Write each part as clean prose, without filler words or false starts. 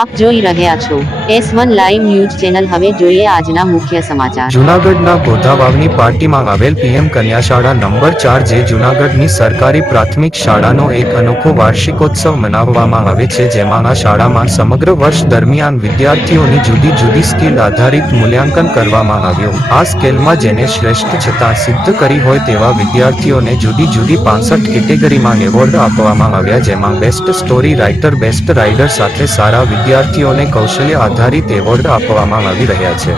આપ જોઈ રહ્યા છો S1 લાઈવ ન્યૂઝ ચેનલ। હવે જોઈએ આજના મુખ્ય સમાચાર। જૂનાગઢના ગોધાવાવની પાટીમાં આવેલ પીએમ કન્યા શાળા નંબર 4 જે જૂનાગઢની સરકારી પ્રાથમિક શાળાનો એક અનોખો વાર્ષિકોત્સવ મનાવવામાં આવે છે, જેમાં આ શાળામાં સમગ્ર વર્ષ દરમિયાન વિદ્યાર્થીઓની જુદી જુદી સ્કિલ આધારિત મૂલ્યાંકન કરવામાં આવ્યું। આ સ્કેલમાં જેને શ્રેષ્ઠ છતાં સિદ્ધ કરી હોય તેવા વિદ્યાર્થીઓને જુદી જુદી 65 કેટેગરીમાં એવોર્ડ આપવામાં આવ્યા, જેમાં best story writer, best rider સાથે સારા વિદ્યાર્થીઓને કૌશલ્ય આધારિત એવોર્ડ આપવામાં આવી રહ્યા છે।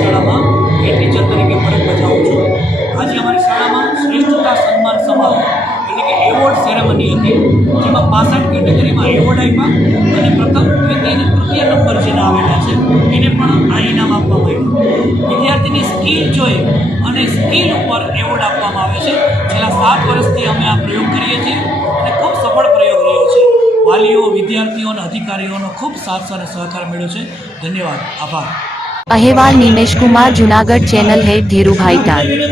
શાળામાં હેડ ટીચર તરીકે ફરજ બજાવું છું। આજે અમારી શાળામાં શ્રેષ્ઠતા સન્માન સમારોહ એટલે કે એવોર્ડ સેરેમની હતી, જેમાં 65 કેટેગરીમાં એવોર્ડ આપ્યા અને પ્રથમ, દ્વિતીય અને તૃતીય નંબર જેના આવેલા છે એને પણ આ ઇનામ આપવામાં આવ્યું। વિદ્યાર્થીની સ્કિલ જોઈ અને સ્કિલ ઉપર એવોર્ડ આપવામાં આવે છે। છેલ્લા 7 વર્ષથી અમે આ પ્રયોગ કરીએ છીએ અને ખૂબ સફળ પ્રયોગ રહ્યો છે। વાલીઓ, વિદ્યાર્થીઓ અને અધિકારીઓનો ખૂબ સાથ અને સહકાર મળ્યો છે। ધન્યવાદ, આભાર। अहेवाल नीमेश कुमार, जूनागढ़। चैनल है धीरूभाई टाल।